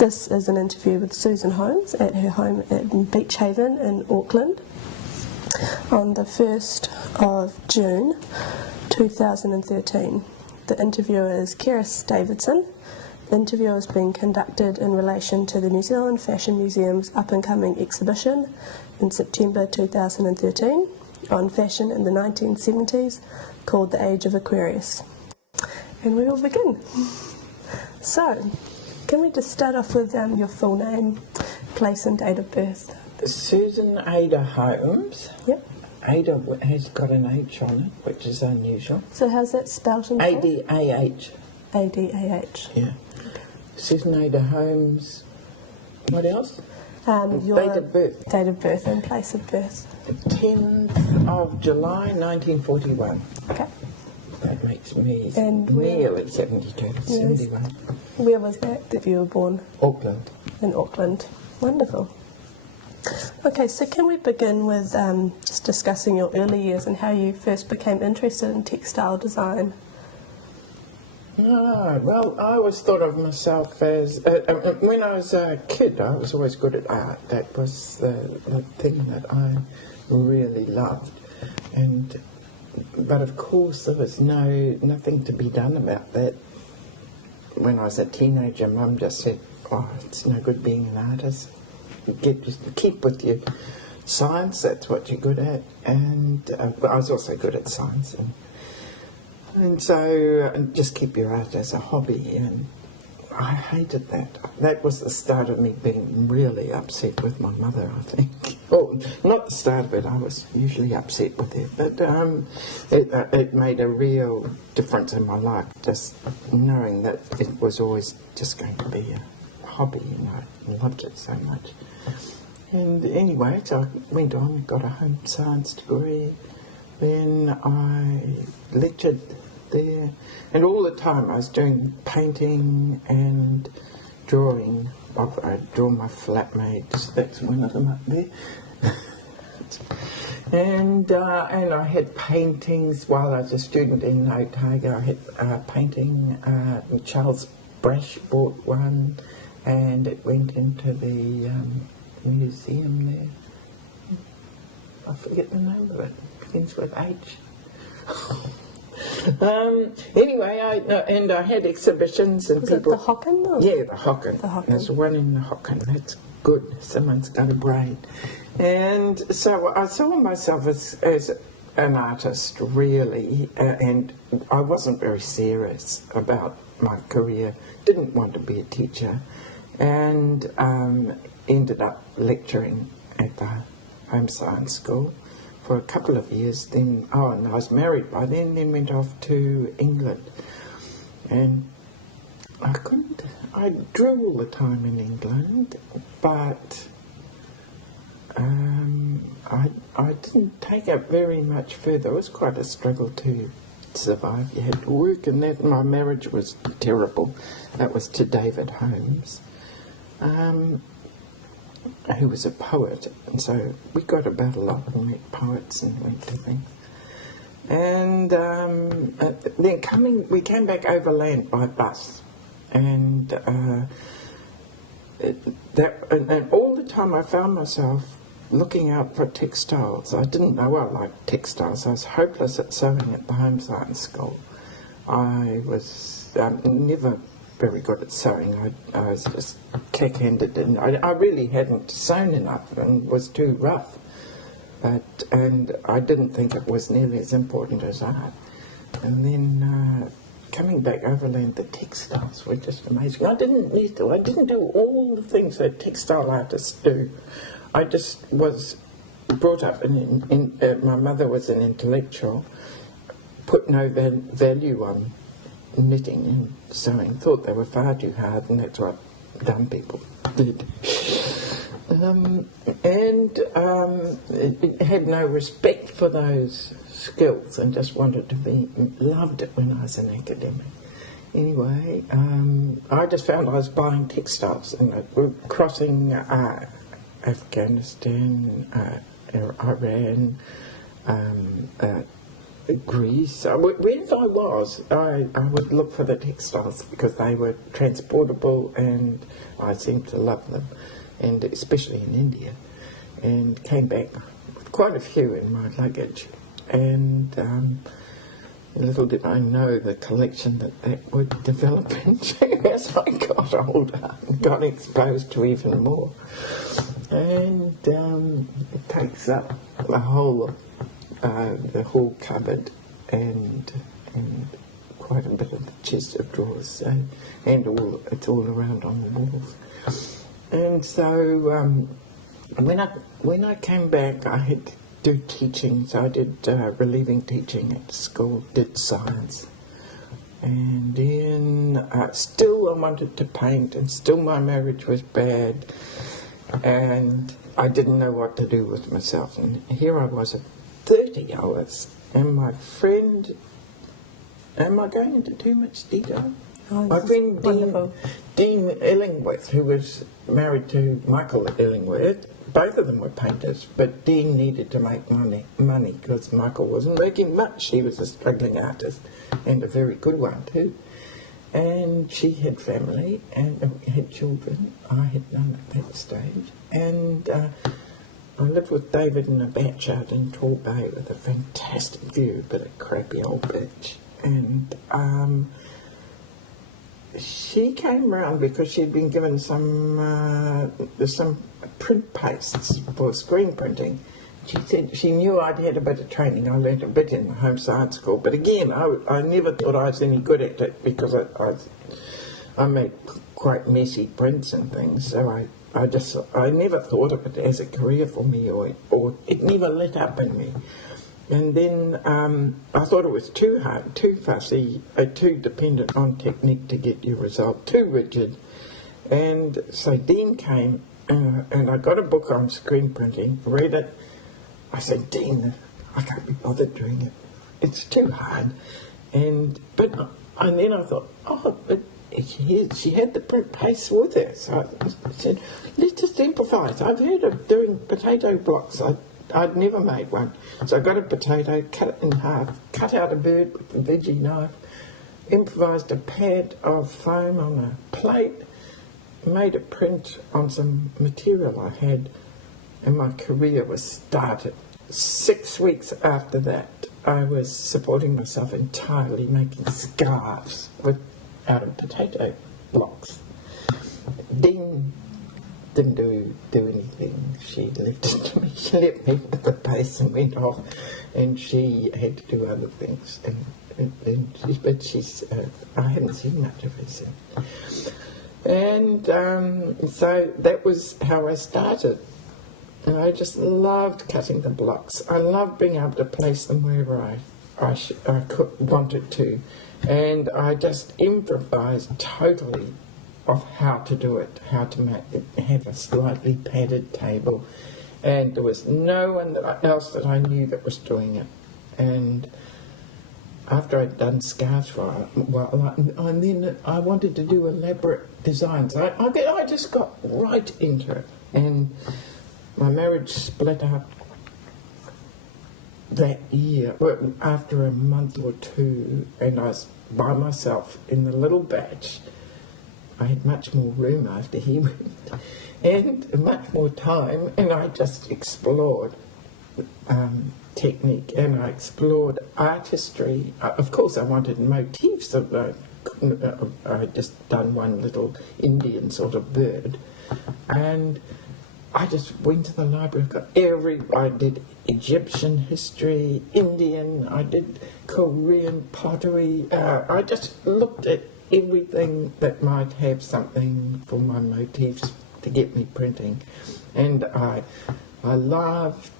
This is an interview with Susan Holmes at her home at Beach Haven in Auckland on the 1st of June 2013. The interviewer is Cerys Davidson. The interview is being conducted in relation to the New Zealand Fashion Museum's up-and-coming exhibition in September 2013 on fashion in the 1970s called The Age of Aquarius. And we will begin. So, can we just start off with your full name, place and date of birth? Susan Ada Holmes. Yep. Ada has got an H on it, which is unusual. So how's that spelt in A-D-A-H. A-D-A-H. Yeah. Susan Ada Holmes. What else? Your date of birth. Date of birth and place of birth. 10th of July 1941. Okay. That makes me And nearly 72. Yes. 71. Where was that you were born? Auckland. In Auckland. Wonderful. Okay, so can we begin with just discussing your early years and how you first became interested in textile design? Well, I always thought of myself as, when I was a kid, I was always good at art. That was the thing that I really loved. But of course there was nothing to be done about that. When I was a teenager, Mum just said, oh, it's no good being an artist. Keep with your science, that's what you're good at. And I was also good at science. And so just keep your art as a hobby. And I hated that. That was the start of me being really upset with my mother, I think. Well, not the start of it, I was usually upset with her. But it made a real difference in my life, just knowing that it was always just going to be a hobby, and I loved it so much. And anyway, so I went on and got a home science degree. Then I lectured there, and all the time I was doing painting and drawing. I draw my flatmates, that's one of them up there. And I had paintings while I was a student in Otago. I had painting, Charles Brash bought one, and it went into the museum there. I forget the name of it. It begins with H. Anyway, I had exhibitions and Was people. it the Hocken? Or? Yeah, the Hocken. The Hocken. There's one in the Hocken. That's good. Someone's got a brain. And so I saw myself as an artist, really, and I wasn't very serious about my career. Didn't want to be a teacher, and ended up lecturing at the home science school for a couple of years. Then, and I was married by then went off to England. And I drew all the time in England, but I didn't take it very much further. It was quite a struggle to survive. You had to work, and that my marriage was terrible. That was to David Holmes, who was a poet, and so we got about a lot and met poets and went to things. And then we came back overland by bus, and all the time I found myself looking out for textiles. I didn't know I liked textiles. I was hopeless at sewing at the home science school. I was never very good at sewing. I was just click-handed, and I really hadn't sewn enough and was too rough. And I didn't think it was nearly as important as art. And then coming back overland, the textiles were just amazing. I didn't do all the things that textile artists do. I just was brought up my mother was an intellectual, put no value on knitting and sewing, thought they were far too hard, and that's what dumb people did. It had no respect for those skills and just wanted to loved it when I was an academic. Anyway, I just found I was buying textiles and crossing Afghanistan, Iran, Greece. Wherever I was, I would look for the textiles because they were transportable and I seemed to love them, and especially in India. And came back with quite a few in my luggage. And little did I know the collection that would develop into as I got older and got exposed to even more. And it takes up the whole cupboard and quite a bit of the chest of drawers, so, and it's all around on the walls. And so when I came back, I had to do teaching, so I did relieving teaching at school, did science. And then still I wanted to paint, and still my marriage was bad, and I didn't know what to do with myself. And here I was at 30 hours, and my friend, am I going into too much detail? Oh, my friend Dean Illingworth, who was married to Michael Illingworth, both of them were painters, but Dean needed to make money because Michael wasn't making much. He was a struggling artist, and a very good one too. And she had family and had children. I had none at that stage. And I lived with David in a backyard in Tall Bay with a fantastic view, but a crappy old bitch. And she came round because she'd been given some print pastes for screen printing. She said she knew I'd had a bit of training. I learnt a bit in the home science school, but again, I never thought I was any good at it because I made quite messy prints and things. So I never thought of it as a career for me, or it never lit up in me. And then I thought it was too hard, too fussy, too dependent on technique to get your result, too rigid. And so Dean came, and I got a book on screen printing, read it. I said, Dean, I can't be bothered doing it. It's too hard. And then I thought, but she had the print paste with her. So I said, let's just improvise. I've heard of doing potato blocks. I'd never made one. So I got a potato, cut it in half, cut out a bird with a veggie knife, improvised a pad of foam on a plate, made a print on some material I had, and my career was started. 6 weeks after that, I was supporting myself entirely making scarves out of potato blocks. Dean didn't do anything. She left it to me. She left me with the pace and went off, and she had to do other things. But I haven't seen much of her since. And so that was how I started. And I just loved cutting the blocks. I loved being able to place them wherever I wanted to. And I just improvised totally of how to do it, how to have a slightly padded table. And there was no one else that I knew that was doing it. And after I'd done scarves for a while, and then I wanted to do elaborate designs. I just got right into it. And my marriage split up that year, after a month or two, and I was by myself in the little batch. I had much more room after he went, and much more time, and I just explored technique, and I explored artistry. Of course, I wanted motifs. I had just done one little Indian sort of bird, and I just went to the library. I did Egyptian history, Indian. I did Korean pottery. I just looked at everything that might have something for my motifs to get me printing, and I loved.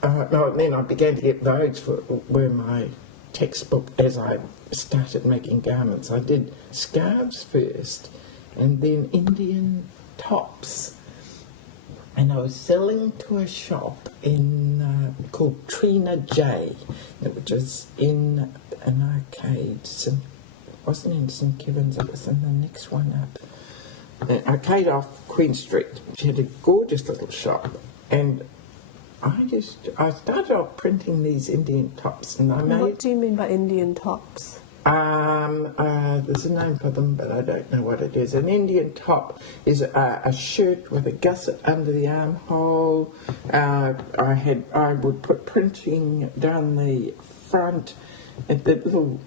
Then I began to get those were my textbook as I started making garments. I did scarves first, and then Indian tops. And I was selling to a shop called Trina J, which is in an arcade. It wasn't in St Kevin's, it was in the next one up. An arcade off Queen Street. She had a gorgeous little shop, and I started off printing these Indian tops, and I made. What do you mean by Indian tops? There's a name for them, but I don't know what it is. An Indian top is a shirt with a gusset under the armhole. I would put printing down the front, at the little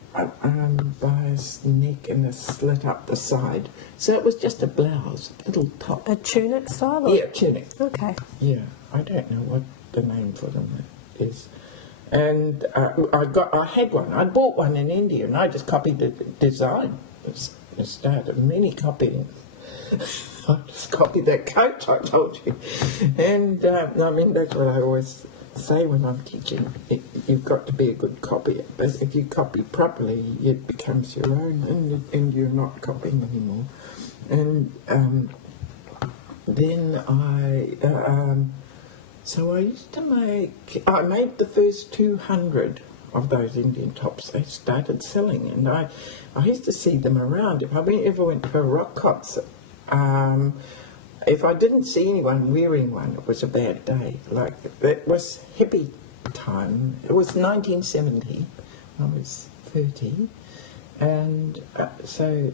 bias neck, and a slit up the side. So it was just a blouse, a little top. A tunic style? Or? Yeah, tunic. Okay. Yeah, I don't know what the name for them is. And I had one. I bought one in India, and I just copied the design. It started many copying. I just copied that coat I told you. And I mean, that's what I always say when I'm teaching. You've got to be a good copier. But if you copy properly, it becomes your own, and you're not copying anymore. And then so I used to I made the first 200 of those Indian tops. They started selling, and I used to see them around. If I ever went to a rock concert, if I didn't see anyone wearing one, it was a bad day. Like, it was hippie time. It was 1970. I was 30, and so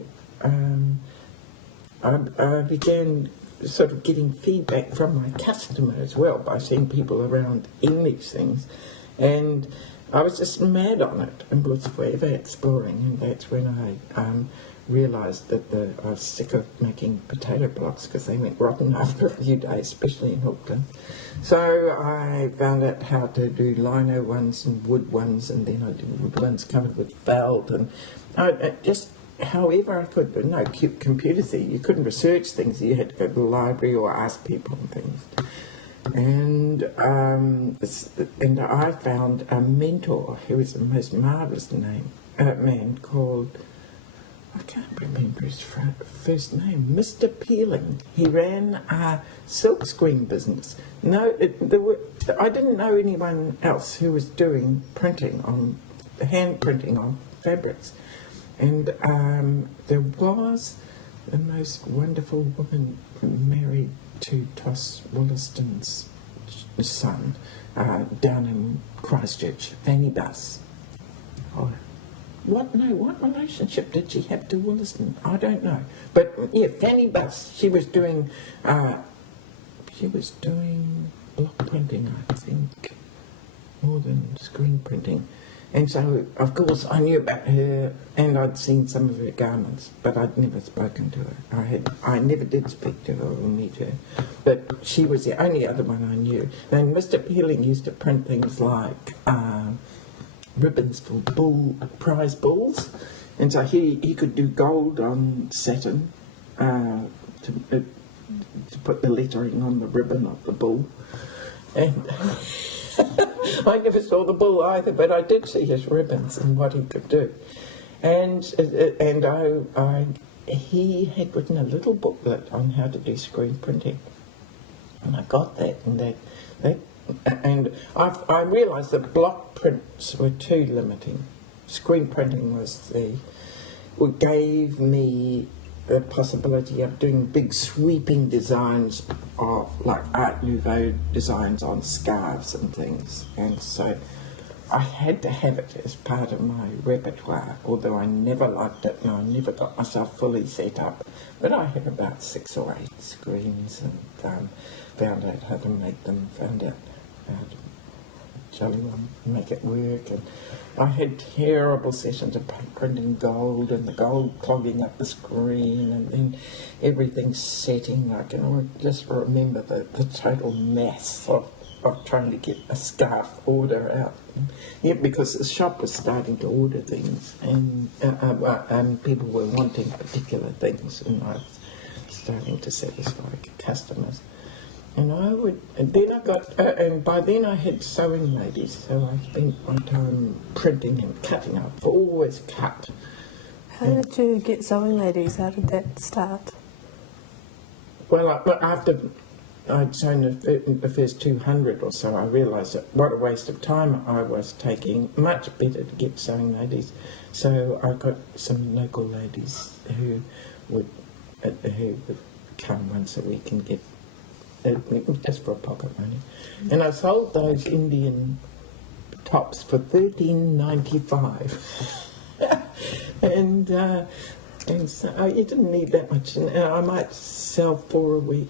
I began sort of getting feedback from my customer as well by seeing people around in these things, and I was just mad on it and was forever exploring. And that's when I realised that I was sick of making potato blocks because they went rotten after a few days, especially in Auckland. So I found out how to do lino ones and wood ones, and then I did wood ones covered with felt, and I just however I could. But no computers there. You couldn't research things. You had to go to the library or ask people and things. And I found a mentor who was the most marvellous man called, I can't remember his first name, Mr. Peeling. He ran a silkscreen business. I didn't know anyone else who was doing hand printing on fabrics. And there was the most wonderful woman married to Toss Wollaston's son down in Christchurch, Fanny Buss. Oh, what relationship did she have to Wollaston? I don't know. But yeah, Fanny Buss. She was doing block printing, I think, more than screen printing. And so, of course, I knew about her, and I'd seen some of her garments, but I'd never spoken to her. I never did speak to her or meet her, but she was the only other one I knew. And Mr. Peeling used to print things like ribbons for prize bulls, and so he could do gold on satin to put the lettering on the ribbon of the bull. And I never saw the bull either, but I did see his ribbons and what he could do. And he had written a little booklet on how to do screen printing, and I got that, and I realised that block prints were too limiting. Screen printing gave me the possibility of doing big sweeping designs of like Art Nouveau designs on scarves and things, and so I had to have it as part of my repertoire, although I never liked it and I never got myself fully set up. But I had about 6 or 8 screens, and found out how to make them, found out how to jolly well make it work. And I had terrible sessions of printing gold, and the gold clogging up the screen, and then everything setting. I can just remember the total mess of trying to get a scarf order out. Yeah, because the shop was starting to order things, and people were wanting particular things, and I was starting to satisfy customers. And by then I had sewing ladies, so I spent my time printing and cutting. I've always cut. How did you get sewing ladies? How did that start? Well, after I'd sewn the first 200 or so, I realised that what a waste of time I was taking. Much better to get sewing ladies. So I got some local ladies who would come once a week and get just for pocket money. And I sold those Indian tops for $13.95. and so you didn't need that much. I might sell 4 a week.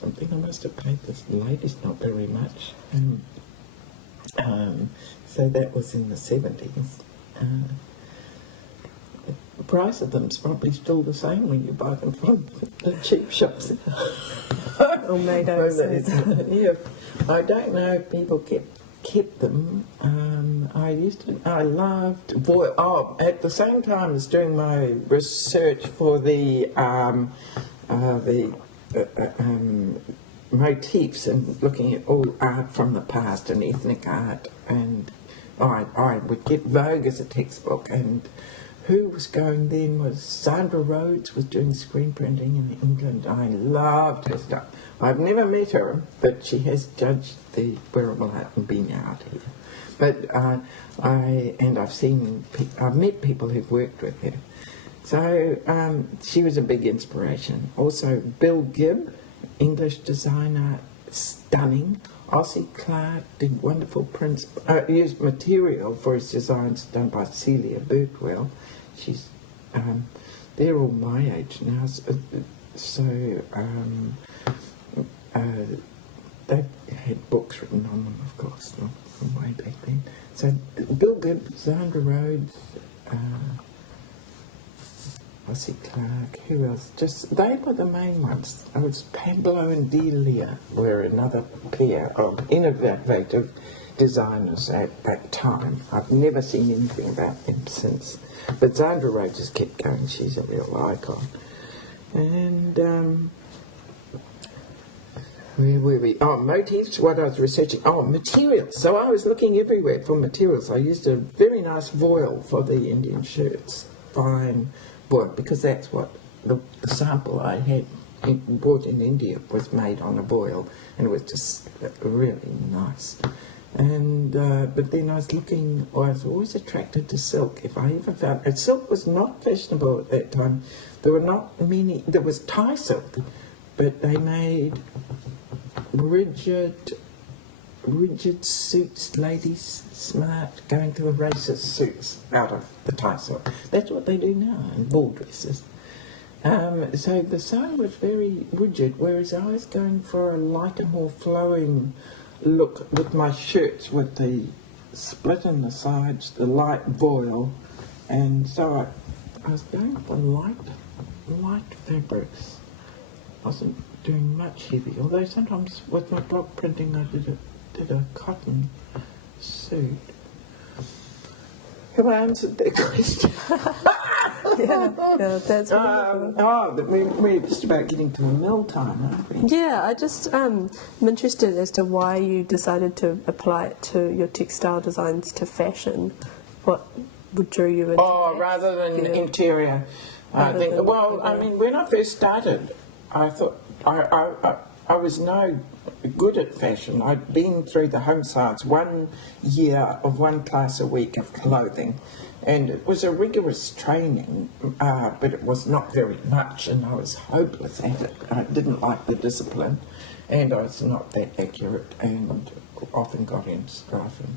Something I must have paid this ladies not very much. So that was in the 70s. The price of them's probably still the same when you buy them from the cheap shops. Or made overseas. Yeah, I don't know if people kept them. I loved voile. Oh, at the same time as doing my research for the motifs and looking at all art from the past and ethnic art, and I would get Vogue as a textbook, and who was going then was Sandra Rhodes was doing screen printing in England. I loved her stuff. I've never met her, but she has judged the wearable art and been out here. But I've met people who've worked with her. So she was a big inspiration. Also Bill Gibb, English designer, stunning. Ossie Clark did wonderful prints, used material for his designs done by Celia Birtwell. She's, they're all my age now, so they had books written on them, of course, from way back then. So Bill Gibb, Sandra Rhodes, Ossie Clark, who else? Just they were the main ones. I was Pablo and Delia were another pair of innovative designers at that time. I've never seen anything about them since. But Sandra Rhodes just kept going. She's a real icon. And where were we? Oh, motifs, what I was researching. Oh, materials. So I was looking everywhere for materials. I used a very nice voile for the Indian shirts. Fine voile, because that's what the sample I had bought in India was made on a voile, and it was just really nice. And but then I was always attracted to silk. If I ever found silk was not fashionable at that time. There were not many. There was Thai silk, but they made rigid suits, ladies, smart, going to the races suits out of the Thai silk. That's what they do now in ball dresses. So the sewing was very rigid, whereas I was going for a lighter, more flowing look with my shirts, with the split in the sides, the light voile, and so I was going for light fabrics. I wasn't doing much heavy, although sometimes with my block printing I did a cotton suit. Have I answered that question? yeah, that's wonderful. We're just about getting to the mill time, aren't we? Yeah, I just am interested as to why you decided to apply it to your textile designs to fashion. What drew you into that? Rather than interior. I mean, when I first started, I thought I was no good at fashion. I'd been through the home science 1 year of 1 class a week of clothing, and it was a rigorous training, but it was not very much, and I was hopeless at it. I didn't like the discipline, and I was not that accurate, and often got in strife and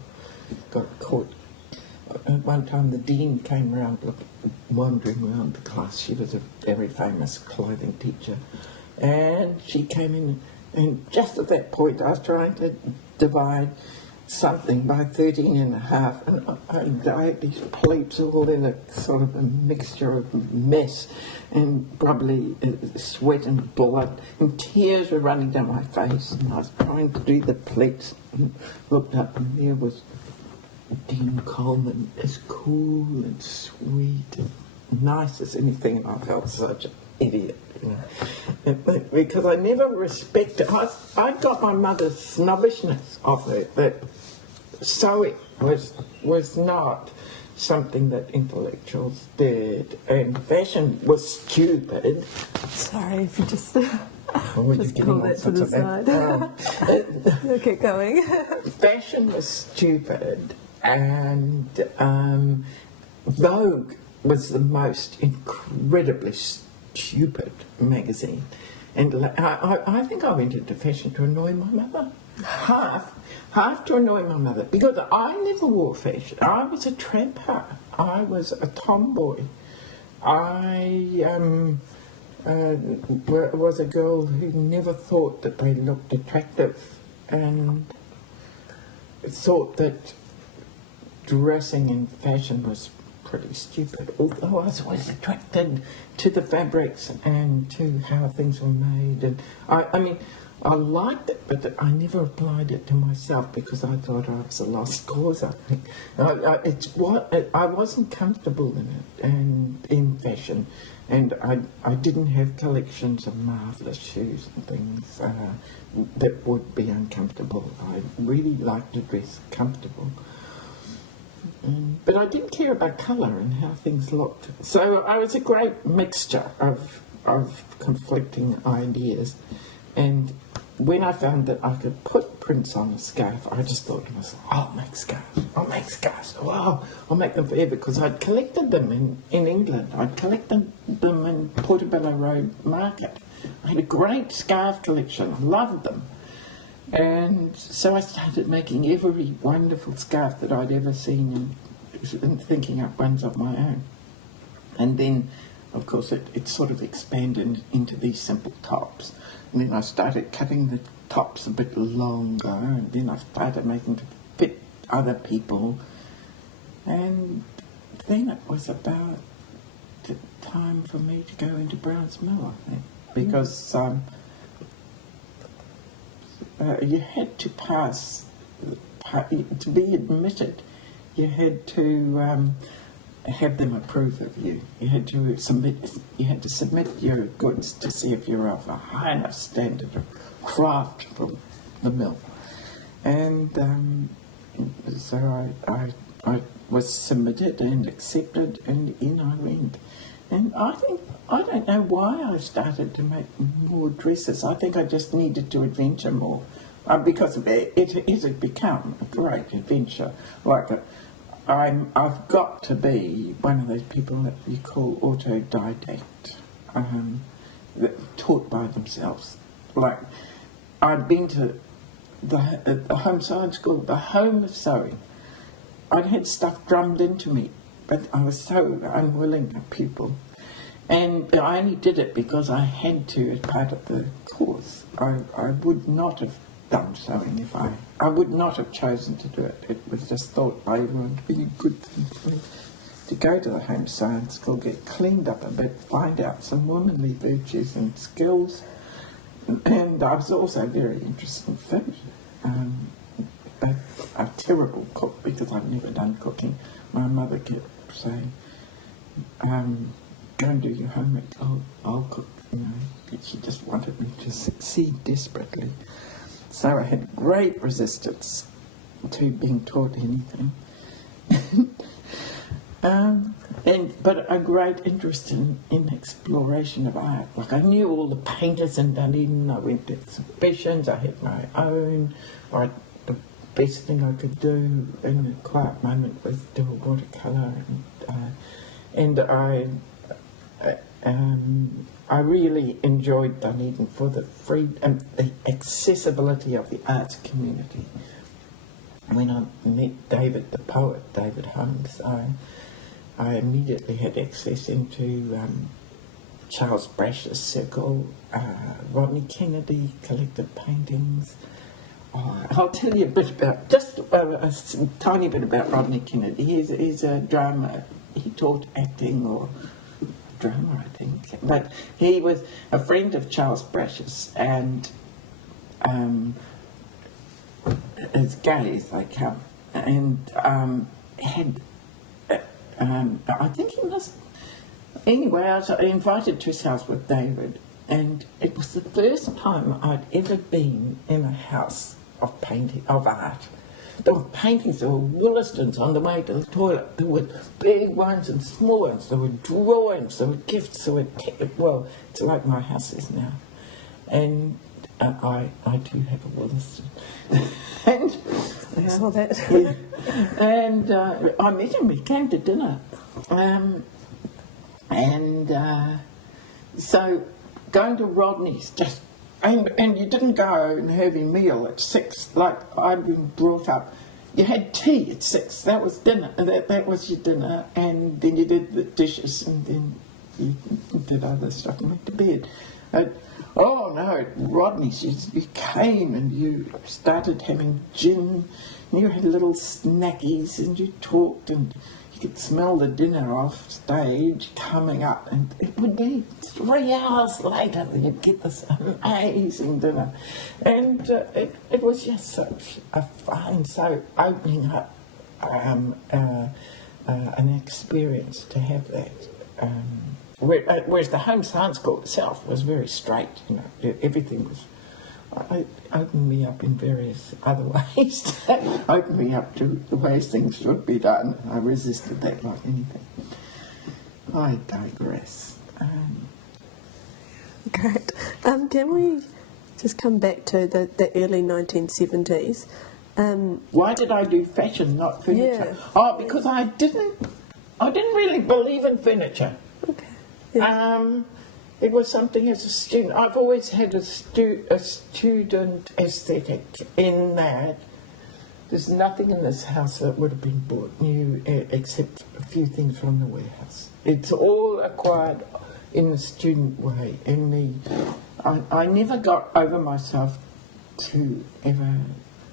got caught. At one time the dean came around wandering around the class. She was a very famous clothing teacher, and she came in, and just at that point I was trying to divide something by 13 and a half, and I had these pleats all in a sort of a mixture of mess, and probably sweat and blood, and tears were running down my face, and I was trying to do the pleats, and looked up, and there was Dean Coleman, as cool and sweet and nice as anything, and I felt such an idiot, you know, because I never respected. I got my mother's snobbishness off it, that sewing was not something that intellectuals did, and fashion was stupid. Sorry if you just Just pull that to the side. Keep going. Fashion was stupid, and Vogue was the most incredibly stupid magazine. And I think I went into fashion to annoy my mother. Half to annoy my mother, because I never wore fashion. I was a tramper. I was a tomboy. I was a girl who never thought that they looked attractive and thought that dressing in fashion was pretty stupid, although I was always attracted to the fabrics and to how things were made. And I mean, I liked it, but I never applied it to myself because I thought I was a lost cause, I think. I wasn't comfortable in it and in fashion, and I didn't have collections of marvellous shoes and things that would be uncomfortable. I really liked to dress comfortable. But I didn't care about colour and how things looked. So I was a great mixture of conflicting ideas. And when I found that I could put prints on a scarf, I just thought to myself, I'll make scarves. Wow, I'll make them forever, because I'd collected them in England. I'd collected them in Portobello Road Market. I had a great scarf collection. I loved them. And so I started making every wonderful scarf that I'd ever seen and thinking up ones of my own. And then, of course, it sort of expanded into these simple tops. And then I started cutting the tops a bit longer, and then I started making to fit other people. And then it was about the time for me to go into Brown's Mill, I think, because you had to pass, to be admitted, you had to have them approve of you. You had to submit your goods to see if you're of a high enough standard of craft from the mill. And so I was submitted and accepted, and in I went. And I don't know why I started to make more dresses. I think I just needed to adventure more, because it had become a great adventure. I've got to be one of those people that you call autodidact, taught by themselves. Like, I'd been to the home sewing school, the home of sewing. I'd had stuff drummed into me, but I was so unwilling a pupil. And I only did it because I had to as part of the course. I would not have done sewing if I would not have chosen to do it. It was just thought by everyone to be a good thing for me to go to the home science school, get cleaned up a bit, find out some womanly virtues and skills. And I was also very interested in food. A terrible cook, because I've never done cooking. My mother kept saying, go and do your homework, I'll cook, you know. She just wanted me to succeed desperately. So I had great resistance to being taught anything. But a great interest in exploration of art. Like, I knew all the painters in Dunedin. I went to exhibitions, I had my own. The best thing I could do in a quiet moment was do a watercolour, and I really enjoyed Dunedin for the the accessibility of the arts community. When I met David, the poet, David Holmes, I immediately had access into Charles Brash's circle. Rodney Kennedy collected paintings. I'll tell you a bit about, just a tiny bit about Rodney Kennedy. He's a drama. He taught acting or drama, I think. But he was a friend of Charles Brash's, and as gay as they come, and had, I think he must, anyway, I was invited to his house with David, and it was the first time I'd ever been in a house of painting, of art. There were paintings, there were Willistons on the way to the toilet, there were big ones and small ones, there were drawings, there were gifts, there were, well, it's like my house is now. And I do have a Williston. And I saw that. Yeah. And I met him, he came to dinner. So going to Rodney's just, and you didn't go and have a meal at 6 like I'd been brought up. You had tea at 6. That was dinner. That was your dinner, and then you did the dishes, and then you did other stuff and went to bed. Oh no, Rodney's, you came and you started having gin, and you had little snackies, and you talked, and you could smell the dinner off stage coming up, and it would be 3 hours later that you'd get this amazing dinner. And it was just such a fun, so opening up an experience to have that. Whereas the home science school itself was very straight, you know, everything was, it opened me up in various other ways. Opened me up to the ways things should be done. I resisted that like anything. I digress. Great. Can we just come back to the early 1970s? Why did I do fashion, not furniture? Yeah. Oh, because I didn't really believe in furniture. Okay. Yeah. It was something as a student. I've always had a student aesthetic in that there's nothing in this house that would have been bought new except a few things from the warehouse. It's all acquired in the student way. I never got over myself to ever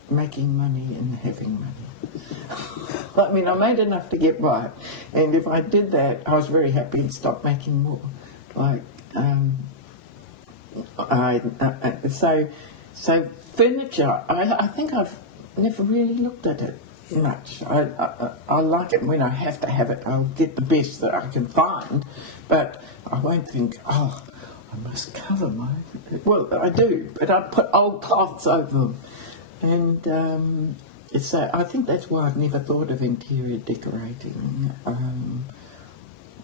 making money and having money. I mean, I made enough to get by, and if I did that, I was very happy and stopped making more. Like, so furniture, I think I've never really looked at it much. I like it when I have to have it. I'll get the best that I can find, but I won't think, oh, I must cover my... Well, I do, but I put old cloths over them. And so I think that's why I've never thought of interior decorating.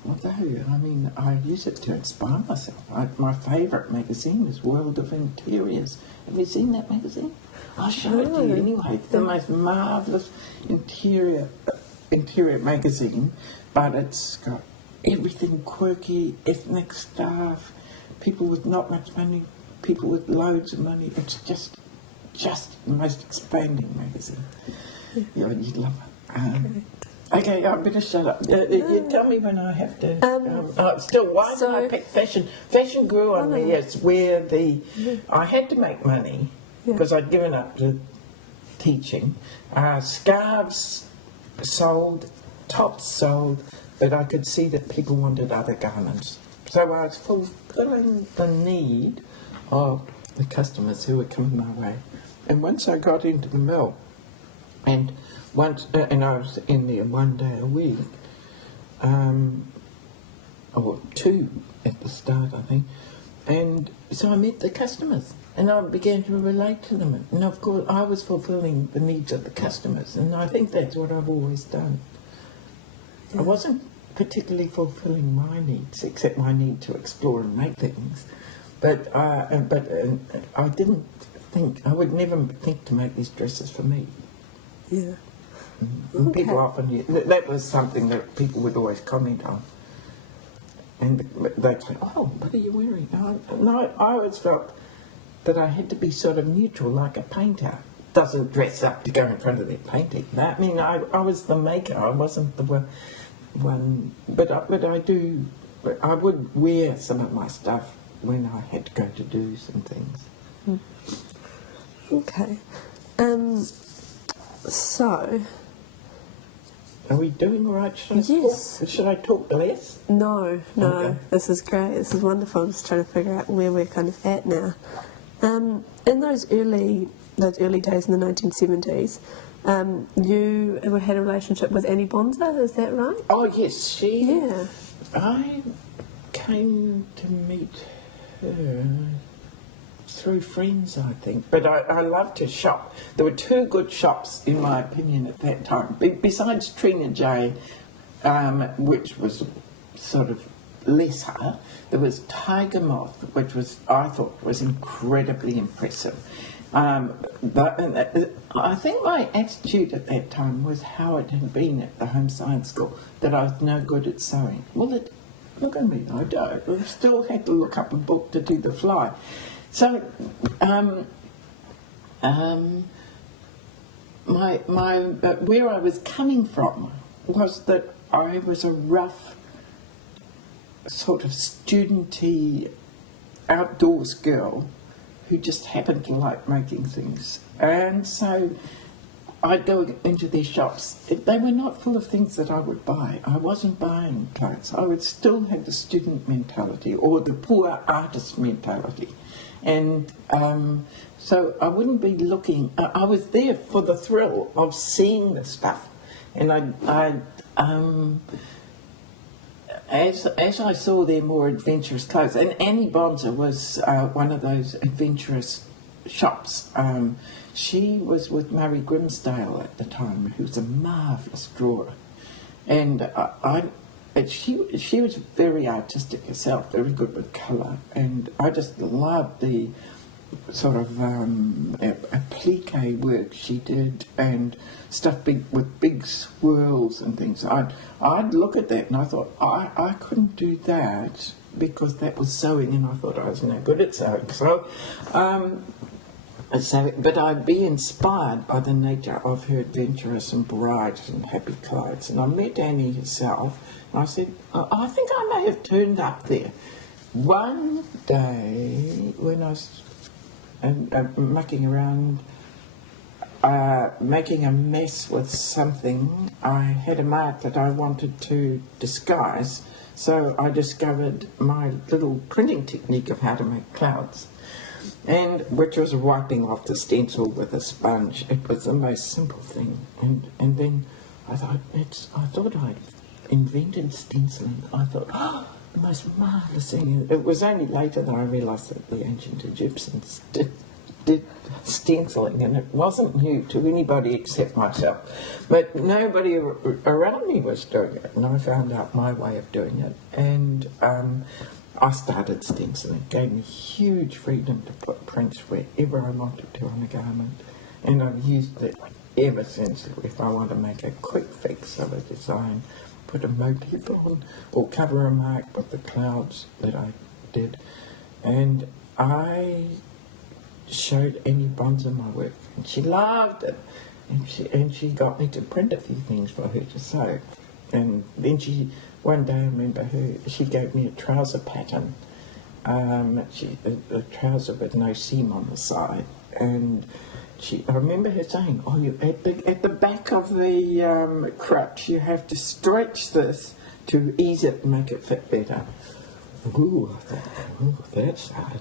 Although, I mean, I use it to inspire myself. My favourite magazine is World of Interiors. Have you seen that magazine? I'll show it to you anyway. It's the most marvellous interior magazine, but it's got everything quirky, ethnic stuff, people with not much money, people with loads of money. It's just the most expanding magazine. Yeah, you'd love it. Okay, I better shut up. You tell me when I have to. Why did I pick fashion? Fashion grew on me as where I had to make money because I'd given up to teaching. Scarves sold, tops sold, but I could see that people wanted other garments. So I was fulfilling the need of the customers who were coming my way. And once I got into the mill, and I was in there 1 day a week, or 2 at the start, I think, and so I met the customers, and I began to relate to them, and of course I was fulfilling the needs of the customers, and I think that's what I've always done. Yeah. I wasn't particularly fulfilling my needs, except my need to explore and make things, but I didn't think, I would never think to make these dresses for me. Yeah. And people often, that was something that people would always comment on. And they'd say, oh, what are you wearing? No, I always felt that I had to be sort of neutral, like a painter doesn't dress up to go in front of their painting. I mean, I was the maker, I wasn't the one, but I would wear some of my stuff when I had to go to do some things. Okay. So... Are we doing all right? Should I talk less? No. Okay. This is great. This is wonderful. I'm just trying to figure out where we're kind of at now. In those early days in the 1970s, you had a relationship with Annie Bonza, is that right? Oh, yes. Yeah. I came to meet her through friends, I think. But I love to shop. There were 2 good shops, in my opinion, at that time. Besides Trina J, which was sort of lesser, there was Tiger Moth, which I thought was incredibly impressive. But I think my attitude at that time was how it had been at the home science school, that I was no good at sewing. Well, it Look at me, I don't. I still had to look up a book to do the fly. So, where I was coming from was that I was a rough, sort of studenty, outdoors girl who just happened to like making things. And so I'd go into their shops. They were not full of things that I would buy. I wasn't buying clothes. I would still have the student mentality or the poor artist mentality. And so I wouldn't be looking. I was there for the thrill of seeing the stuff. And as I saw their more adventurous clothes, and Annie Bonzer was one of those adventurous shops. She was with Murray Grimsdale at the time, who was a marvellous drawer. And she was very artistic herself, very good with colour. And I just loved the sort of applique work she did, and stuff with big swirls and things. I'd look at that and I thought, I couldn't do that because that was sewing, and I thought I was no good at sewing. So, but I'd be inspired by the nature of her adventurous and bright and happy clothes. And I met Annie herself, and I said, I think I may have turned up there. One day, when I was mucking around, making a mess with something, I had a mark that I wanted to disguise, so I discovered my little printing technique of how to make clouds, and which was wiping off the stencil with a sponge. It was the most simple thing, and then I thought I'd invented stenciling. I thought, the most marvellous thing. It was only later that I realised that the ancient Egyptians did stenciling, and it wasn't new to anybody except myself. But nobody around me was doing it, and I found out my way of doing it. And I started stenciling. It gave me huge freedom to put prints wherever I wanted to on a garment, and I've used it ever since. If I want to make a quick fix of a design, put a motif on, or cover a mark with the clouds that I did. And I showed Annie Bonzer my work, and she loved it. And she got me to print a few things for her to sew. And then one day I remember she gave me a trouser pattern, a trouser with no seam on the side. And I remember her saying, at the back of the crutch, you have to stretch this to ease it and make it fit better. Ooh, I thought, that's hard.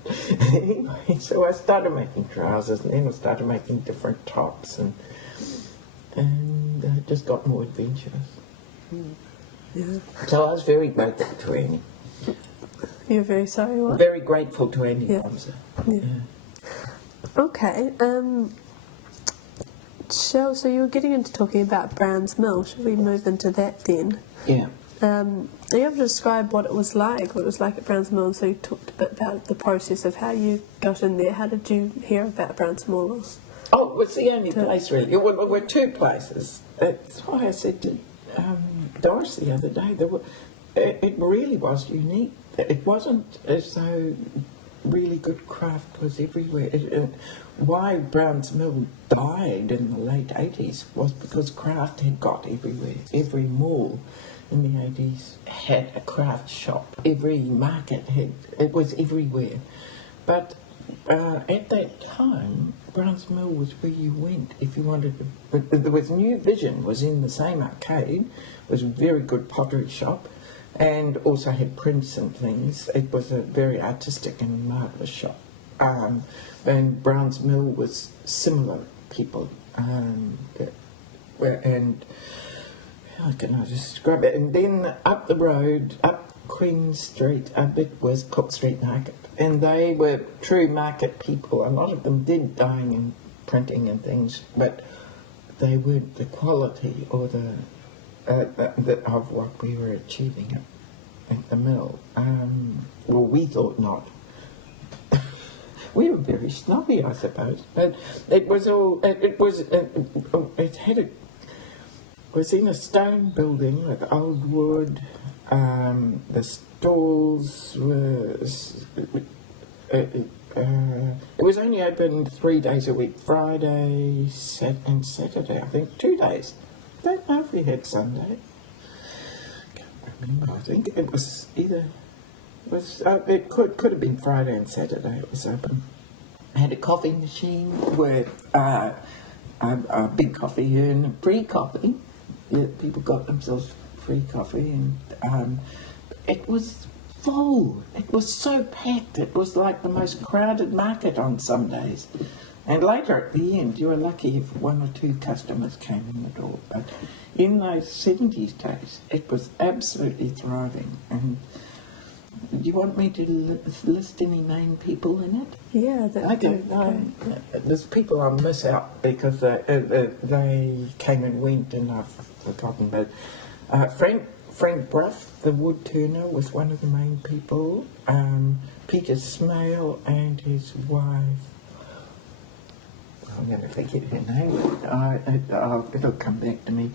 Anyway, so I started making trousers, and then I started making different tops, and I just got more adventurous. Yeah. So I was very grateful to Annie. You're very sorry, what? Very grateful to Annie Bonzer. Yeah. Okay. So you were getting into talking about Brown's Mill. Should we move into that then? Yeah. Are you able to describe what it was like at Brown's Mill? And so you talked a bit about the process of how you got in there. How did you hear about Brown's Mill? Oh, it was the only place, really. There were two places. That's why I said to Doris the other day, it really was unique. It wasn't as though really good craft was everywhere. Why Brown's Mill died in the late 80s was because craft had got everywhere. Every mall in the 80s had a craft shop. Every market it was everywhere. But at that time, Brown's Mill was where you went if you wanted to. But there was New Vision, was in the same arcade, was a very good pottery shop, and also had prints and things. It was a very artistic and marvellous shop. And Brown's Mill was similar people. And how can I describe it? And then up the road, up Queen Street, a bit was Cook Street Market. And they were true market people. A lot of them did dyeing and printing and things, but they weren't the quality or the of what we were achieving at the mill. Well, we thought not. We were very snobby, I suppose. But it was all. It was in a stone building with old wood. The stalls was... it was only open 3 days a week, Friday and Saturday, I think, 2 days. Don't know if we had Sunday. Can't remember. I think it was either... it could have been Friday and Saturday it was open. I had a coffee machine with a big coffee and a free coffee. Yeah, people got themselves free coffee, and it was full. It was so packed. It was like the most crowded market on some days. And later at the end, you were lucky if 1 or 2 customers came in the door. But in those 70s days, it was absolutely thriving. And do you want me to list any main people in it? Yeah, that'd be nice. There's people I'll miss out because they came and went and I've forgotten. But Frank Bruff, the wood turner, was one of the main people. Peter Smale and his wife. I'm going to forget her name. It'll come back to me.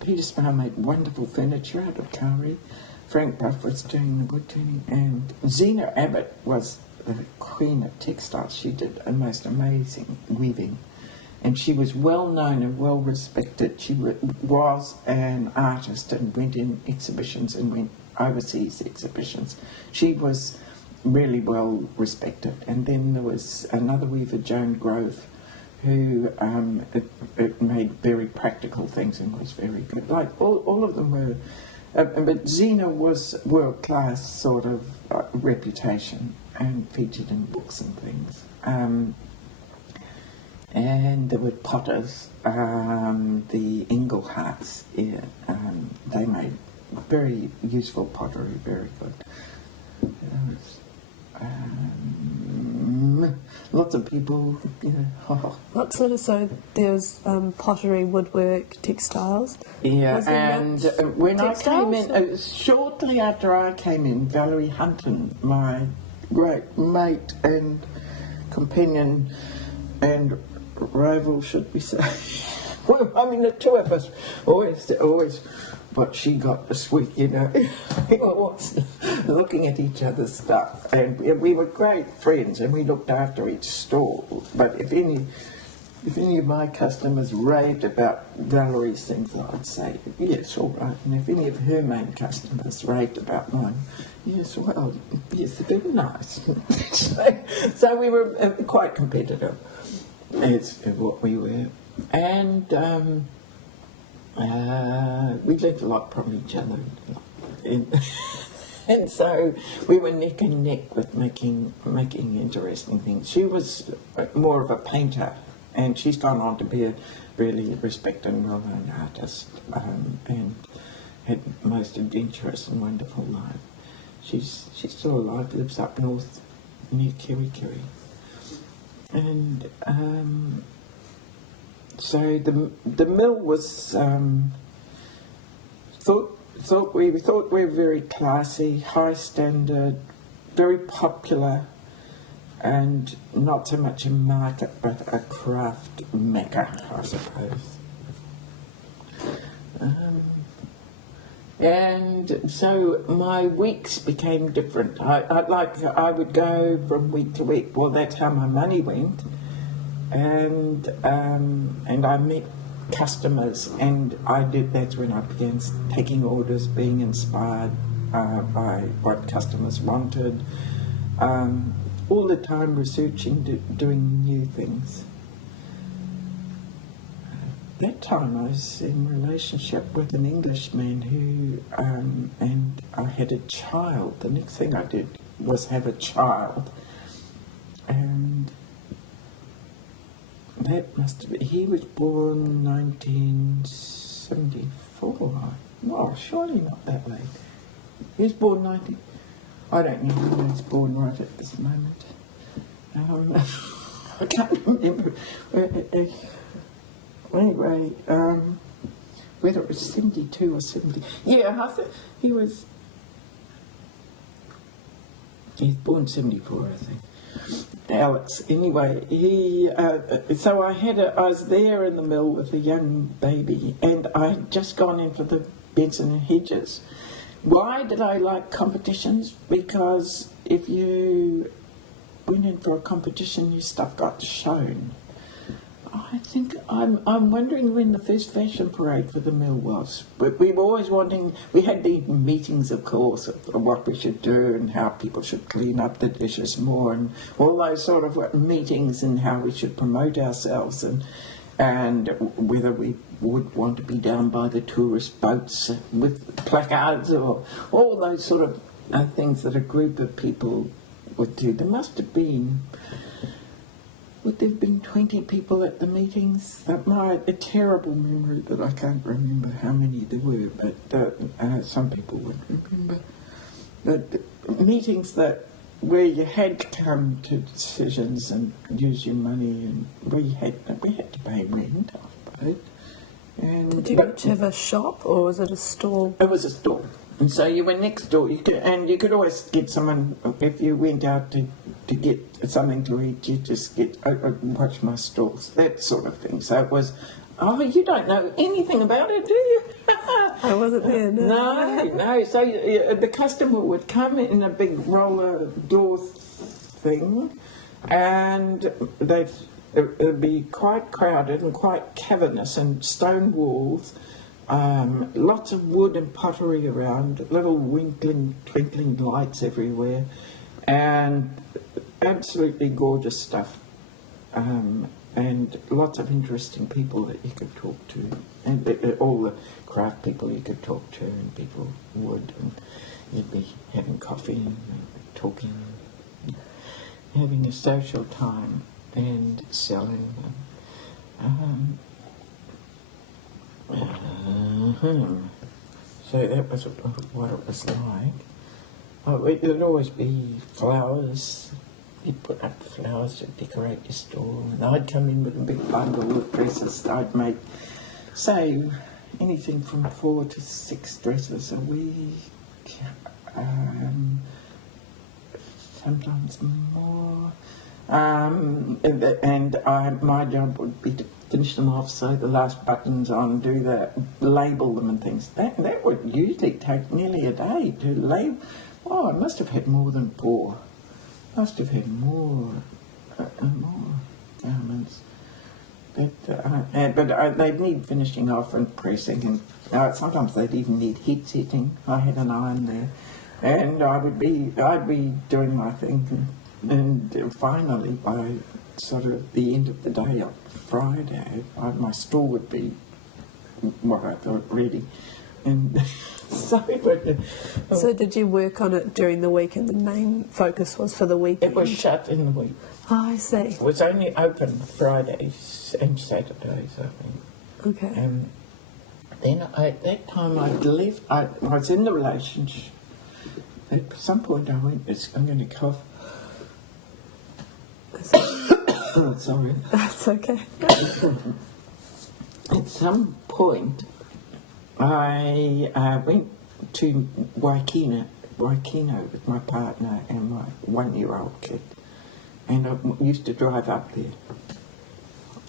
Peter Smale made wonderful furniture out of kauri. Frank Bruff was doing the wood turning, and Zena Abbott was the queen of textiles. She did a most amazing weaving, and she was well known and well respected. She was an artist and went in exhibitions and went overseas exhibitions. She was really well respected. And then there was another weaver, Joan Grove, who it made very practical things and was very good. Like all of them were, but Zena was world-class sort of reputation and featured in books and things. And there were potters, the Inglehearts, they made very useful pottery, very good. Lots of people, What sort of, so there's pottery, woodwork, textiles? Yeah, and when textiles? I came in, shortly after I came in, Valerie Hunton, my great mate and companion and rival, should we say? Well, I mean, the two of us always. What she got this week, was looking at each other's stuff, and we were great friends, and we looked after each stall. But if any of my customers raved about Valerie's things, I'd say yes, all right. And if any of her main customers raved about mine, yes, well, yes, they were nice. so we were quite competitive. It's what we were, and. We learned a lot from each other, and so we were neck and neck with making interesting things. She was more of a painter, and she's gone on to be a really respected and well-known artist, and had most adventurous and wonderful life. She's still alive, lives up north near Kerikeri, and. So the mill was we thought we were very classy, high standard, very popular, and not so much a market but a craft mecca, I suppose. And so my weeks became different. I would go from week to week. Well, that's how my money went. And I met customers, and that's when I began taking orders, being inspired by what customers wanted, all the time researching, doing new things. That time I was in a relationship with an Englishman who, and I had a child. The next thing I did was have a child, and that must have been, he was born 1974. Well, surely not that late. He was born I don't know when he was born right at this moment. I can't remember. Anyway, whether it was 72 or 70. Yeah, I think he was born 74, I think. Alex. Anyway, so I was there in the mill with a young baby, and I had just gone in for the Benson and Hedges. Why did I like competitions? Because if you went in for a competition, your stuff got shown. I think I'm wondering when the first fashion parade for the mill was. But we were always wanting. We had the meetings, of course, of what we should do and how people should clean up the dishes more, and all those sort of meetings, and how we should promote ourselves, and whether we would want to be down by the tourist boats with placards, or all those sort of things that a group of people would do. There must have been. Would there have been 20 people at the meetings? A terrible memory that I can't remember how many there were, but some people would remember. But meetings where you had to come to decisions and use your money, and we had to pay rent, I suppose. Did you each have a shop, or was it a stall? It was a stall. And so you were next door. You could always get someone, if you went out to get something to eat, you just watch my stalls, that sort of thing. So it was, oh, you don't know anything about it, do you? I wasn't there. No. So the customer would come in a big roller door thing, and it would be quite crowded and quite cavernous, and stone walls. Lots of wood and pottery around, little twinkling lights everywhere, and absolutely gorgeous stuff, and lots of interesting people that you could talk to, and all the craft people you could talk to, and people would, and you'd be having coffee and talking, and having a social time, and selling. So that was what it was like. There'd always be flowers. You'd put up flowers to decorate your stall, and I'd come in with a big bundle of dresses. I'd make, say, anything from 4 to 6 dresses a week, sometimes more. My job would be to finish them off, so the last buttons on, do that, label them and things. That would usually take nearly a day to label. Oh, I must have had more than 4. Must have had more garments. But they'd need finishing off and pressing, and sometimes they'd even need heat setting. I had an iron there, and I'd be doing my thing, and finally by sort of the end of the day on Friday, my stall would be what I thought ready. And so did you work on it during the week, and the main focus was for the weekend? It was shut in the week. Oh, I see. It was only open Fridays and Saturdays, I think. Okay. And then at that time I'd left. I was in the relationship. At some point I went, I'm going to cough. Oh, sorry. That's okay. At some point, I went to Waikino with my partner and my 1-year-old kid, and I used to drive up there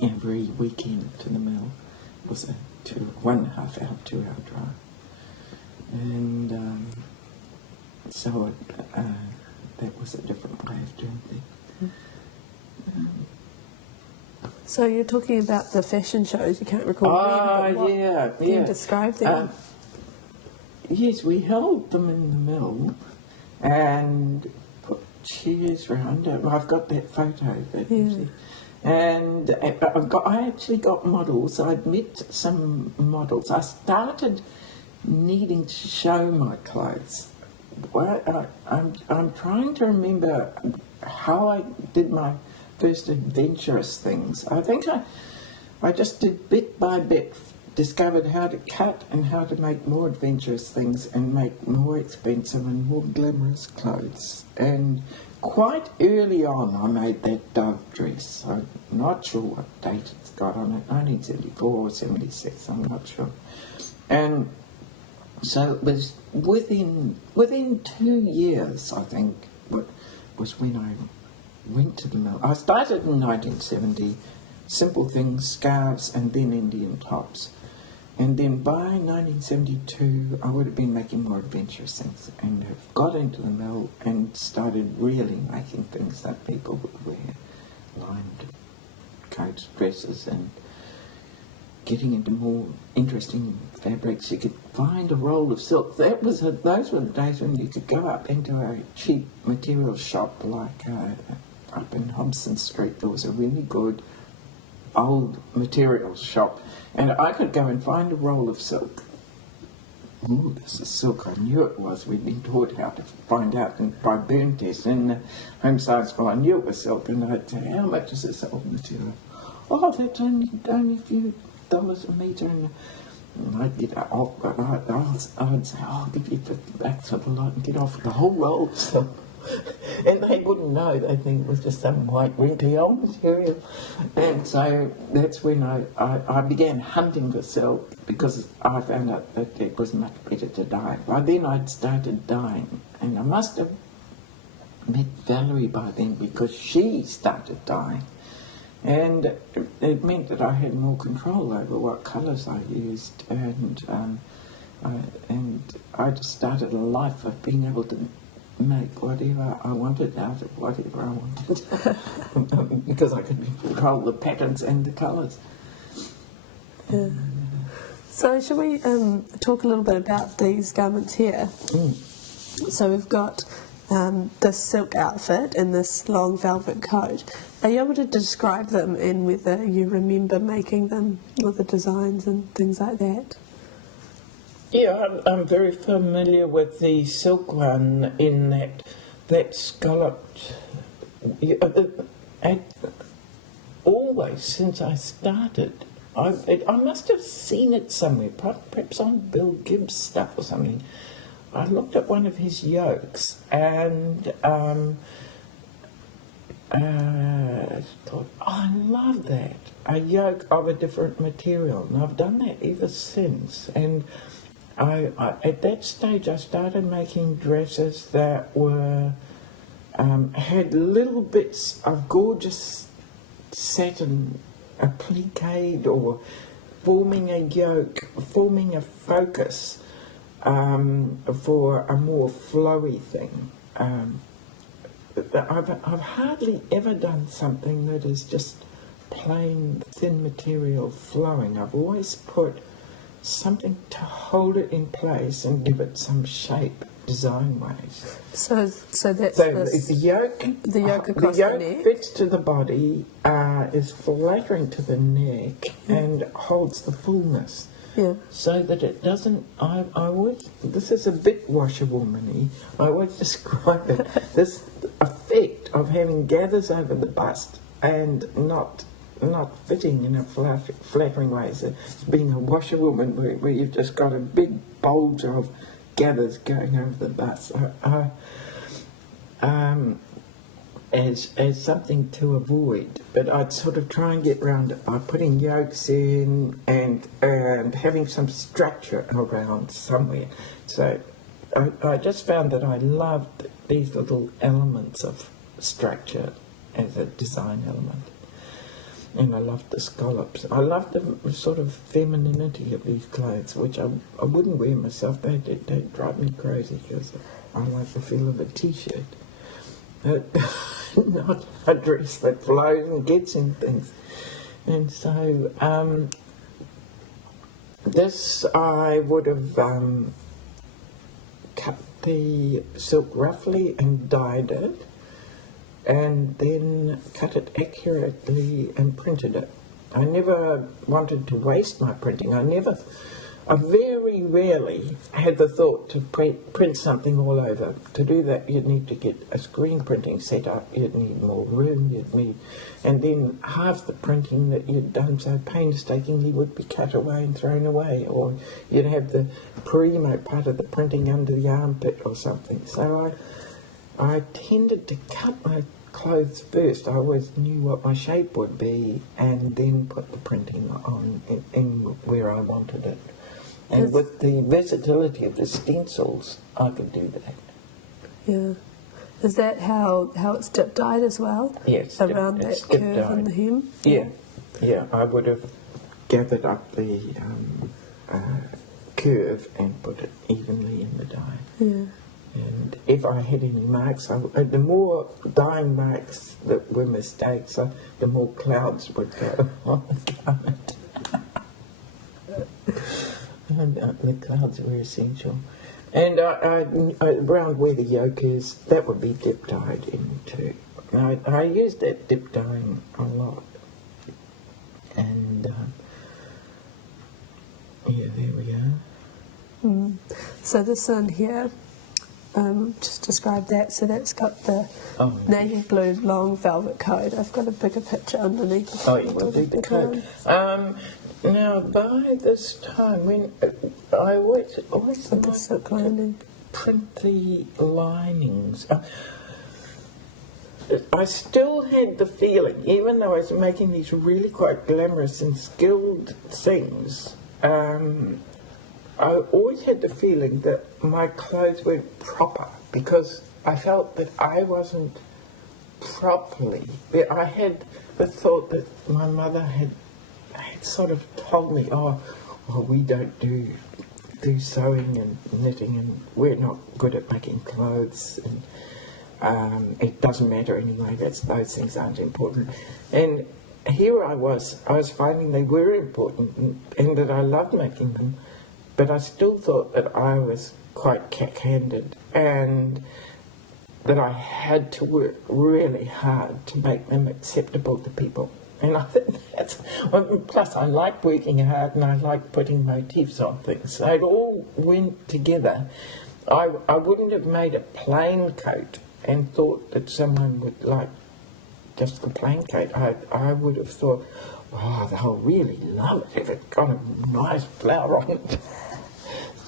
every weekend to the mill. It was a 1.5 hour, 2 hour drive, and so that was a different way of doing things. So you're talking about the fashion shows, you can't recall when, but yeah. Can you describe them? Yes, we held them in the mill and put chairs round. I've got that photo that you see. And I actually got models. I'd met some models. I started needing to show my clothes. I'm trying to remember how I did my first adventurous things. I think I just did bit by bit, discovered how to cut and how to make more adventurous things and make more expensive and more glamorous clothes. And quite early on I made that dove dress. I'm not sure what date it's got on it, 1974 or 76, I'm not sure. And so it was within 2 years, I think, was when I went to the mill. I started in 1970, simple things, scarves and then Indian tops. And then by 1972, I would have been making more adventurous things and have got into the mill and started really making things that people would wear, lined coats, dresses, and getting into more interesting fabrics. You could find a roll of silk. Those were the days when you could go up into a cheap material shop like up in Hobson Street. There was a really good old materials shop, and I could go and find a roll of silk. Ooh, this is silk. I knew it was. We'd been taught how to find out by burn tests in the home science school. I knew it was silk, and I'd say, how much is this old material? Oh, that's only a few dollars a metre. And I'd get off, but I'd say, I'll give you $50 for the lot and get off with the whole roll of silk. And they wouldn't know. They'd think it was just some white, wrinkly old material. And so that's when I began hunting for silk, because I found out that it was much better to dye. By then I'd started dyeing, and I must have met Valerie by then because she started dyeing. And it meant that I had more control over what colours I used, and I just started a life of being able to make whatever I wanted out of whatever I wanted, because I could control the patterns and the colours. Yeah. So shall we talk a little bit about these garments here? So we've got this silk outfit and this long velvet coat. Are you able to describe them and whether you remember making them, or the designs and things like that? Yeah, I'm very familiar with the silk one in that scalloped. Always since I started, I must have seen it somewhere, perhaps on Bill Gibbs' stuff or something. I looked at one of his yokes and thought, oh, I love that, a yoke of a different material, and I've done that ever since. And I at that stage I started making dresses that were had little bits of gorgeous satin appliqued, or forming a yoke, forming a focus for a more flowy thing. I've hardly ever done something that is just plain thin material flowing. I've always put something to hold it in place and give it some shape, design-wise. So that's the yoke. The yoke across the neck fits to the body, is flattering to the neck, and holds the fullness. Yeah. So that it doesn't. I always. This is a bit washerwoman-y. I always describe it this effect of having gathers over the bust and not fitting in a flattering way. So it's being a washerwoman where you've just got a big bulge of gathers going over the bust. As something to avoid, but I'd sort of try and get around it by putting yokes in and having some structure around somewhere. So I just found that I loved these little elements of structure as a design element. And I loved the scallops. I loved the sort of femininity of these clothes, which I wouldn't wear myself. They'd drive me crazy, because I like the feel of a t-shirt. Not a dress that flows and gets in things. And so this I would have cut the silk roughly and dyed it, and then cut it accurately and printed it. I never wanted to waste my printing. I very rarely had the thought to print something all over. To do that, you'd need to get a screen printing set up, you'd need more room, and then half the printing that you'd done so painstakingly would be cut away and thrown away, or you'd have the primo part of the printing under the armpit or something. So I tended to cut my clothes first. I always knew what my shape would be, and then put the printing on in where I wanted it. And with the versatility of the stencils, I could do that. Yeah. Is that how it's dip dyed as well? Yes. Around that curve in the hem? Yeah. Yeah, I would have gathered up the curve and put it evenly in the dye. Yeah. And if I had any marks, the more dyeing marks that were mistakes, the more clouds would go on the garment. And the clouds were essential. And around where the yoke is, that would be dip dyed into. I used that dip dyeing a lot. And yeah, there we go. So this one here, just describe that. So that's got the navy blue long velvet coat. I've got a bigger picture underneath. Oh, yeah, the big coat. Now, by this time, when I always With the silk lining. print the linings. I still had the feeling, even though I was making these really quite glamorous and skilled things, I always had the feeling that my clothes weren't proper because I felt that I wasn't properly. I had the thought that my mother had sort of told me, oh, we don't do sewing and knitting, and we're not good at making clothes, and it doesn't matter anyway. Those things aren't important. And here I was finding they were important, and that I loved making them, but I still thought that I was quite cack-handed, and that I had to work really hard to make them acceptable to people. And I think that's, plus I like working hard and I like putting motifs on things. So it all went together. I wouldn't have made a plain coat and thought that someone would like just the plain coat. I would have thought, oh, they'll really love it if it's got a nice flower on it.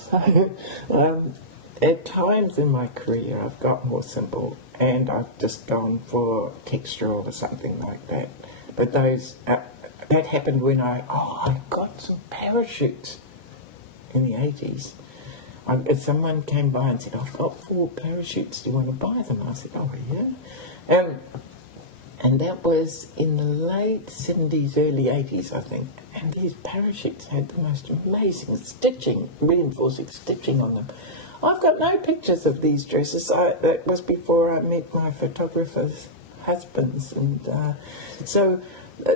So at times in my career I've got more simple and I've just gone for textural or something like that. But those, that happened when I got some parachutes in the 80s. Someone came by and said, I've got 4 parachutes, do you want to buy them? I said, oh yeah. And that was in the late 70s, early 80s, I think. And these parachutes had the most amazing stitching, reinforcing stitching on them. I've got no pictures of these dresses. That was before I met my photographer's husbands, and so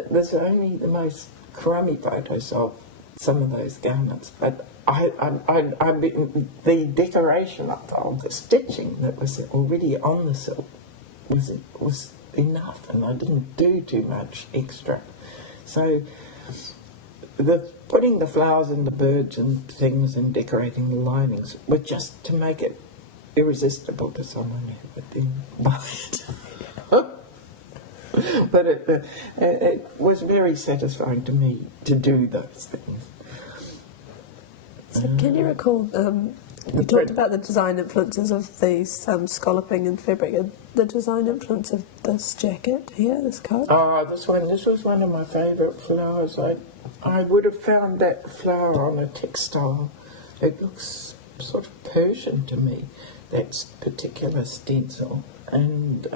there's only the most crummy photos of some of those garments. But the decoration of the stitching that was already on the silk was enough, and I didn't do too much extra. So putting the flowers and the birds and things and decorating the linings were just to make it irresistible to someone who would then buy it. But it was very satisfying to me to do those things. So can you recall, you talked about the design influences of these scalloping and fabric, the design influence of this jacket here, this coat? This was one of my favourite flowers. I would have found that flower on a textile. It looks sort of Persian to me, that particular stencil. And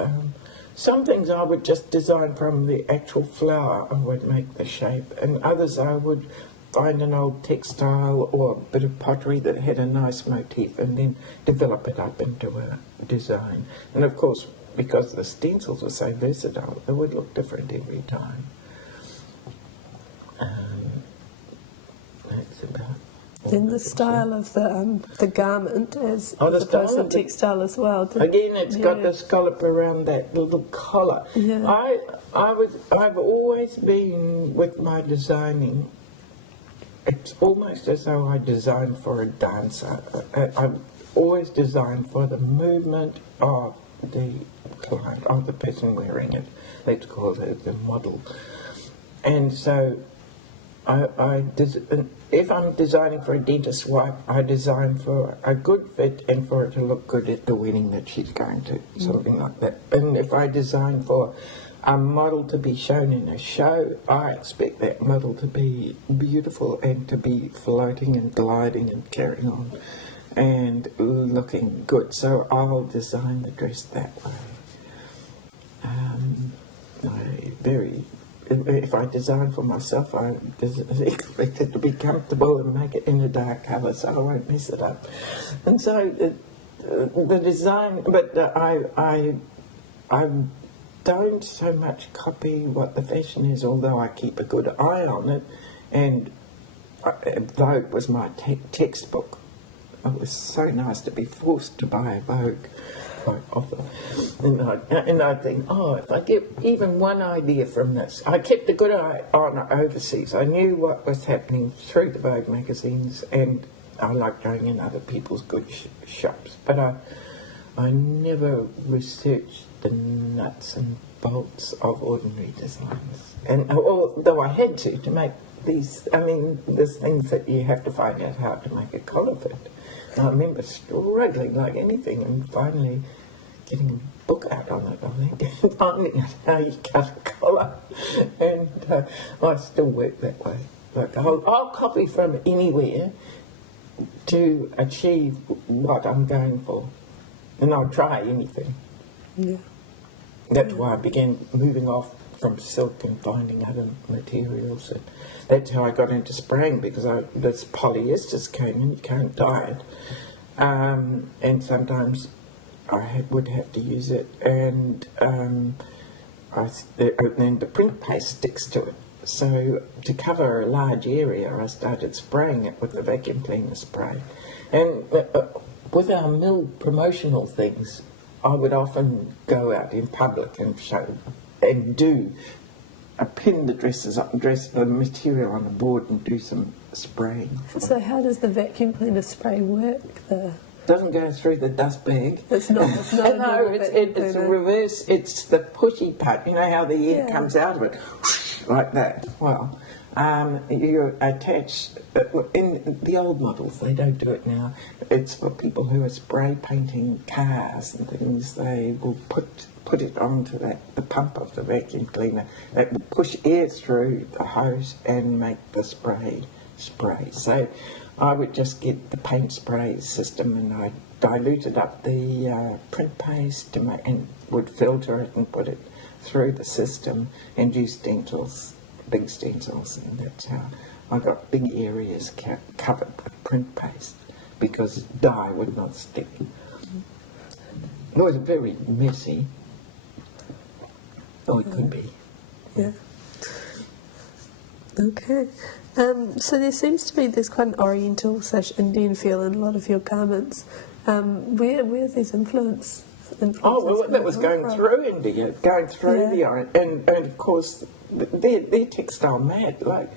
some things I would just design from the actual flower. I would make the shape, and others I would find an old textile or a bit of pottery that had a nice motif and then develop it up into a design. And of course, because the stencils were so versatile, it would look different every time. That's about. Then the style of the garment is the opposed style to textile as well. Again, it's got the scallop around that little collar. Yeah. I've always been, with my designing, it's almost as though I designed for a dancer. I've always designed for the movement of the client, of the person wearing it. Let's call it the model. And so if I'm designing for a dentist's wife, I design for a good fit and for it to look good at the wedding that she's going to, something like that. And if I design for a model to be shown in a show, I expect that model to be beautiful and to be floating and gliding and carrying on and looking good. So I'll design the dress that way. if I design for myself, I expect it to be comfortable and make it in a dark colour so I won't mess it up. And so the design, but I don't so much copy what the fashion is, although I keep a good eye on it. And Vogue was my textbook. It was so nice to be forced to buy a Vogue quite often. And I think, oh, if I get even one idea from this. I kept a good eye on overseas. I knew what was happening through the Vogue magazines, and I liked going in other people's good shops. But I never researched the nuts and bolts of ordinary designs. And although I had to make these, I mean, there's things that you have to find out how to make a collar fit. I remember struggling like anything and finally getting a book out on it, I think, and finding out how you cut a collar. And I still work that way. Like I'll copy from anywhere to achieve what I'm going for. And I'll try anything. Yeah. That's why I began moving off from silk and finding other materials. And that's how I got into spraying, because this polyester came in, you can't dye it. And sometimes I would have to use it, and then the print paste sticks to it. So to cover a large area, I started spraying it with the vacuum cleaner spray. And with our mill promotional things, I would often go out in public and show and pin the dress the material on the board and do some spraying. So how does the vacuum cleaner spray work? Doesn't go through the dust bag. It's not No, it's a reverse. It's the pushy part. You know how the air comes out of it, like that. Well, you attach, in the old models, they don't do it now. It's for people who are spray painting cars and things. They will put it onto the pump of the vacuum cleaner. It will push air through the hose and make the spray. So I would just get the paint spray system, and I diluted up the print paste and would filter it and put it through the system and use stencils, big stencils, and that's how I got big areas covered with print paste, because dye would not stick. It was very messy. Oh, it could be. Yeah. Okay. So there seems to be this quite an Oriental / Indian feel in a lot of your garments. Where are these influences? Oh, well, that was going through India, going through the Orient, and of course they're textile mad. Like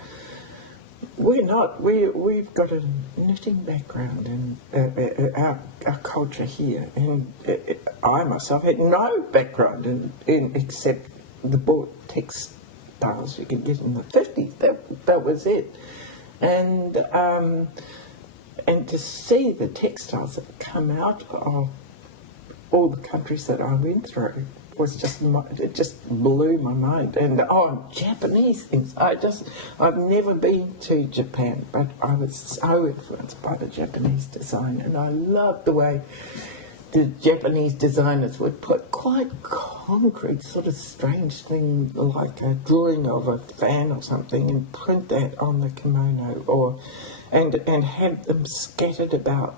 we're not. We've got a knitting background in our culture here, and I myself had no background in except the bought textiles you could get in the 50s. That was it, and to see the textiles that come out of all the countries that I went through was it just blew my mind. And Japanese things. I've never been to Japan, but I was so influenced by the Japanese design, and I loved the way the Japanese designers would put quite concrete, sort of strange thing like a drawing of a fan or something and print that on the kimono, and have them scattered about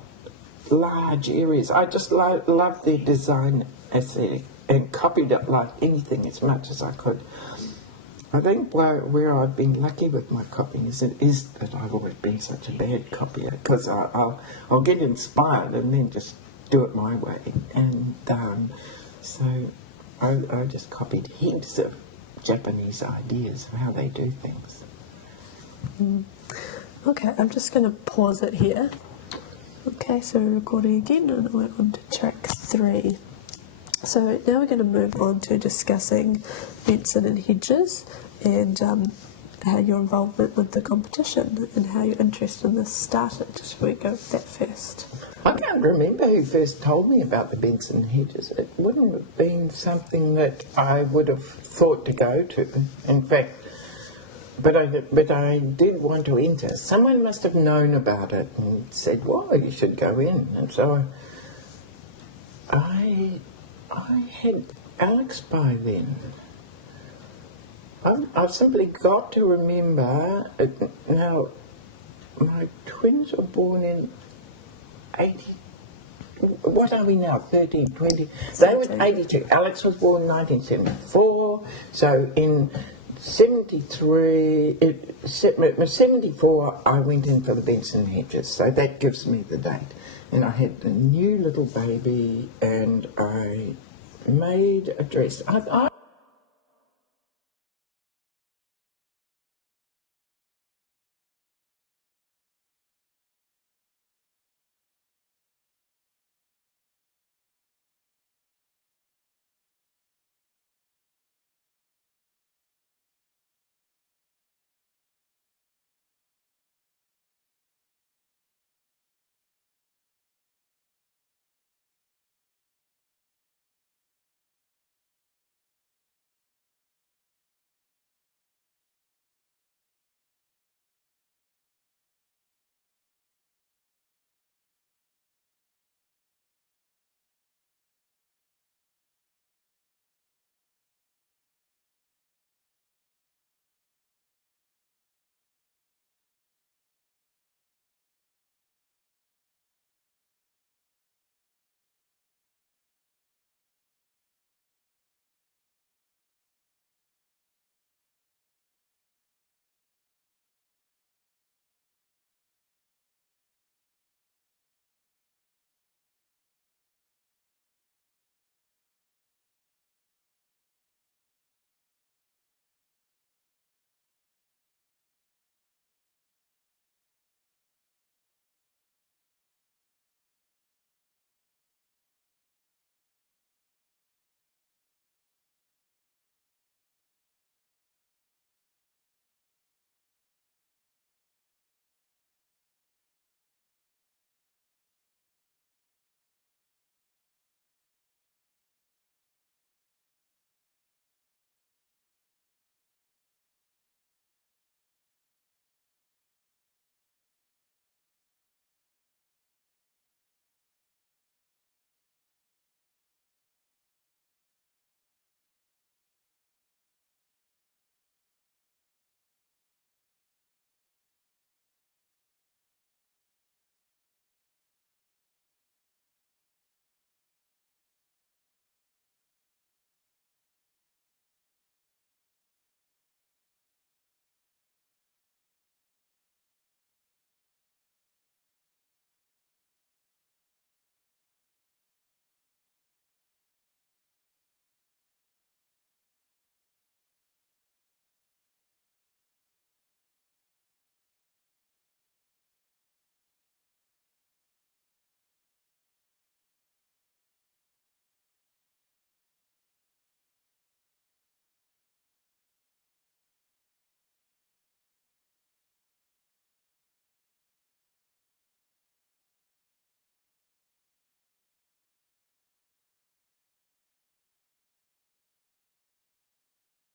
large areas. I just loved their design aesthetic and copied it like anything as much as I could. I think where I've been lucky with my copying is that I've always been such a bad copier, because I'll get inspired and then just do it my way. And so I just copied heaps of Japanese ideas of how they do things. Okay, I'm just going to pause it here. Okay, so we're recording again, and we're on to track 3. So now we're going to move on to discussing Benson and Hedges and how your involvement with the competition and how your interest in this started. Should we go with that first? I can't remember who first told me about the Benson and Hedges. It wouldn't have been something that I would have thought to go to. In fact, but I did want to enter. Someone must have known about it and said, well, you should go in. And so I had Alex by then. I've simply got to remember, now, my twins were born in 80, what are we now, 13, 20? They were 82. Alex was born in 1974, so in 74 I went in for the Benson Hedges, so that gives me the date. And I had a new little baby and I made a dress.